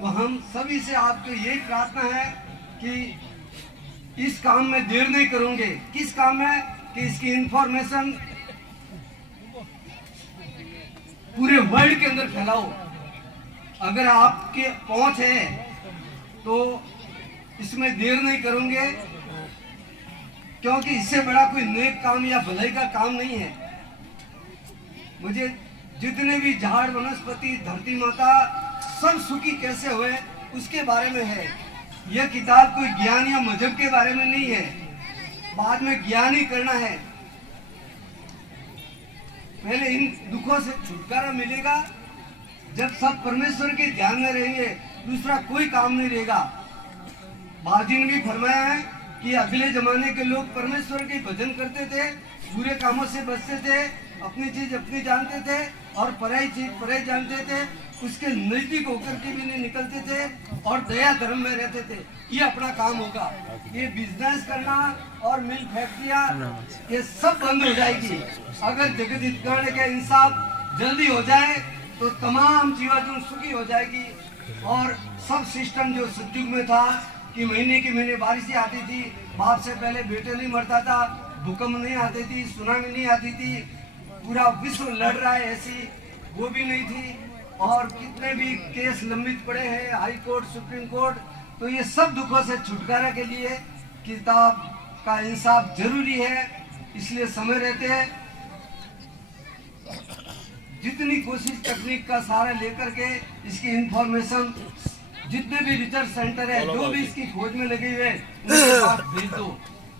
तो हम सभी से आपको यही प्रार्थना है कि इस काम में देर नहीं करोगे। किस काम में? कि इसकी इंफॉर्मेशन पूरे वर्ल्ड के अंदर फैलाओ। अगर आपके पहुंच है तो इसमें देर नहीं करोगे, क्योंकि इससे बड़ा कोई नेक काम या भलाई का काम नहीं है। मुझे जितने भी झाड़ वनस्पति धरती माता सब सुखी कैसे हुए उसके बारे में है। यह किताब कोई ज्ञान या मजहब के बारे में नहीं है, बाद में ज्ञान ही करना है। पहले इन दुखों से छुटकारा मिलेगा जब सब परमेश्वर के ध्यान में रहेंगे, दूसरा कोई काम नहीं रहेगा। बाजी ने भी फरमाया है कि अगले जमाने के लोग परमेश्वर के भजन करते थे, बुरे कामों से बचते थे, अपनी चीज अपनी जानते थे और पराई चीज पराई जानते थे, उसके नजदीक होकर के भी नहीं निकलते थे और दया धर्म में रहते थे। ये अपना काम होगा। ये बिजनेस करना और मिल फैक्ट्रियां ये सब बंद हो जाएगी। अगर जगत हितकारी का इंसाफ जल्दी हो जाए तो तमाम जीवाजू सुखी हो जाएगी। और सब सिस्टम जो सतयुग में था कि महीने के महीने बारिशें आती थी, बाप से पहले बेटे नहीं मरता था, भूकंप नहीं आती थी, सुनामी नहीं आती थी, पूरा विश्व लड़ रहा है ऐसी वो भी नहीं थी। और कितने भी केस लंबित पड़े हैं, हाई कोर्ट सुप्रीम कोर्ट। तो ये सब दुखों से छुटकारा के लिए किताब का इंसाफ जरूरी है। इसलिए समय रहते हैं जितनी कोशिश तकनीक का सहारा लेकर के इसकी इंफॉर्मेशन जितने भी रिसर्च सेंटर है जो भी इसकी खोज में लगे हुए उनके पास भेज दो।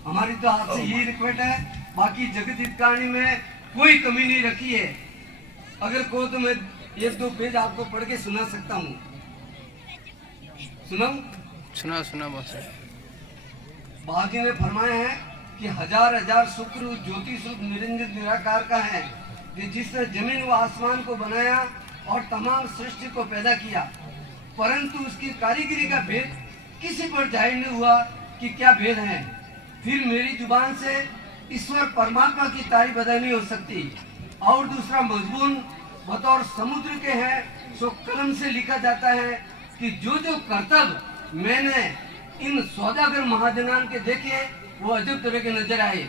हमारी तो आपसे यही रिक्वेस्ट है। बाकी जगत हितकारी में कोई कमी नहीं रखी है। अगर को तो मैं एक दो पेज आपको पढ़ के सुना सकता हूँ। सुना सुना बस। बाजी ने फरमाया है कि हजार हजार शुक्र ज्योति स्वरूप निरंजन निराकार का है, जिसने जमीन व आसमान को बनाया और तमाम सृष्टि को पैदा किया, परंतु उसकी कारीगरी का भेद किसी पर जाहिर नहीं हुआ कि क्या भेद है। फिर मेरी जुबान से ईश्वर परमात्मा की तारीफ अदा नहीं हो सकती। और दूसरा मजबून बतौर समुद्र के हैं, सो कलम से लिखा जाता है कि जो जो कर्तव्य मैंने इन सौदागर महाजनान के देखे वो अजब तरह के नजर आए,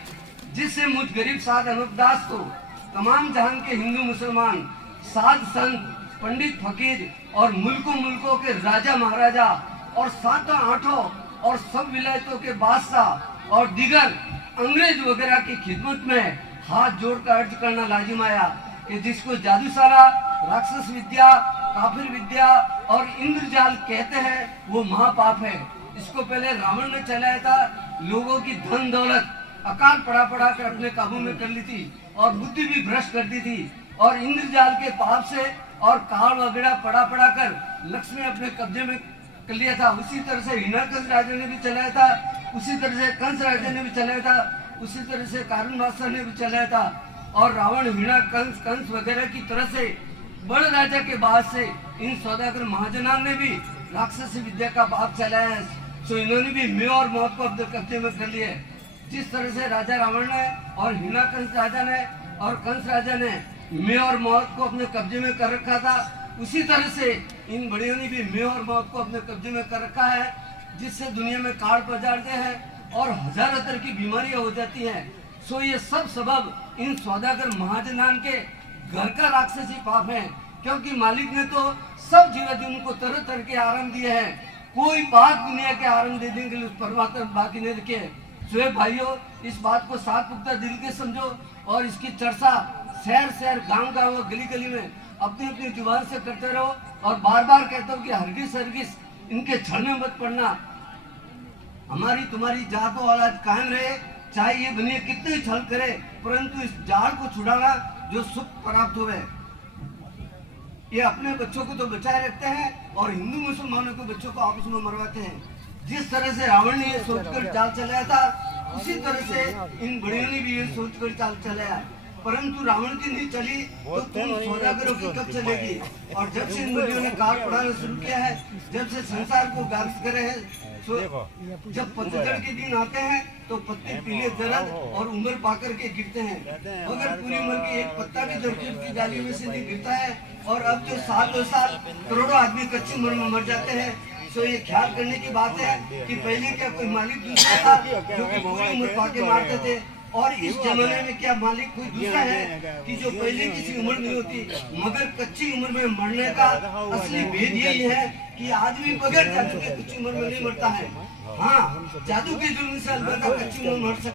जिससे मुझ गरीब साध अनुपदास को तमाम जहान के हिंदू मुसलमान साध संत पंडित फकीर और मुल्कों मुल्कों के राजा महाराजा और सातों आठों और सब विलायतों के बादशाह और दीगर अंग्रेज वगैरह की खिदमत में हाथ जोड़कर अर्ज करना लाजिम आया कि जिसको जादूशाला, राक्षस विद्या, काफिर विद्या और इंद्रजाल कहते हैं वो महापाप है। इसको पहले रावण ने चलाया था, लोगों की धन दौलत अकाल पड़ा कर अपने काबू में कर ली थी और बुद्धि भी भ्रष्ट कर दी थी। और इंद्रजाल के पाप से और काल वगैरह पड़ा कर लक्ष्मी अपने कब्जे में कर लिया था। उसी तरह से हिरण्यकश राजा ने भी चलाया था, उसी तरह से कंस राजा ने भी चलाया था, उसी तरह से कारण बादशाह ने भी चलाया था। और रावण हिरण्यकश कंस वगैरह की तरह से बड़े राजा के बाद से इन सौदागर महाजनान ने भी राक्षसी विद्या का पाप चलाया है। तो इन्होंने भी मैं और मौत को अपने कब्जे में कर लिया। जिस तरह से राजा रावण ने और हिरण्यकश राजा ने और कंस राजा ने मैं और मौत को अपने कब्जे में कर रखा था, उसी तरह से इन बड़ियों ने भी मैं और मौत को अपने कब्जे में कर रखा है, जिससे दुनिया में काल पजारते हैं और हजारों तरह की बीमारियां हो जाती हैं। सो ये सब सबब इन सौदागर महाजनान के घर का राक्षसी पाप है, क्योंकि मालिक ने तो सब जीवाजू को तरह तरह के आराम दिए हैं। कोई बात दुनिया के आराम दे देंगे उस परमात्मा बाकी नहीं रखे। सो भाइयों, इस बात को साफ पुख्ता दिल के समझो और इसकी चर्चा शहर शहर गांव गांव और गली गली में अपनी अपनी जुबान से करते रहो। और बार बार कहता हूँ कि हरगिज हरगिज इनके छल में मत पड़ना। हमारी तुम्हारी जात और औलाद कायम रहे, चाहे ये दुनिया कितने छल करे, परंतु इस जाल को छुड़ाना जो सुख प्राप्त हुए। ये अपने बच्चों को तो बचाए रखते हैं और हिंदू मुसलमानों के बच्चों को आपस में मरवाते हैं। जिस तरह से रावण ने ये सोचकर जाल चलाया था, उसी तरह से इन बड़ियों ने भी ये सोचकर जाल चलाया। परंतु रावण की नहीं चली तो तुम सौदागरों की कब चलेगी। और जब से इन मुनियों ने काट पढ़ाना शुरू किया है, जब से संसार को ग्रास करे हैं, जब पतझड़ के दिन आते हैं तो पत्ते पीले जरद और उम्र पाकर के गिरते हैं, मगर पूरी उम्र की एक पत्ता भी धरती की डाली में से नहीं गिरता है। और अब जो साल दो साल करोड़ों आदमी कच्ची उम्र में मर जाते हैं, तो ये ख्याल करने की बात है कि पहले क्या कोई मालिक दूसरा था जो कि पूरी उम्र पाके मारते थे, और इस जमाने में क्या मालिक कोई दूसरा है कि जो पहले किसी उम्र नहीं होती मगर कच्ची उम्र में मरने का असली भेद यही है कि आदमी बगैर जादू के कच्ची उम्र में नहीं मरता है। हाँ, जादू के जुल्म से अलबत्ता कच्ची उम्र मर सकता है।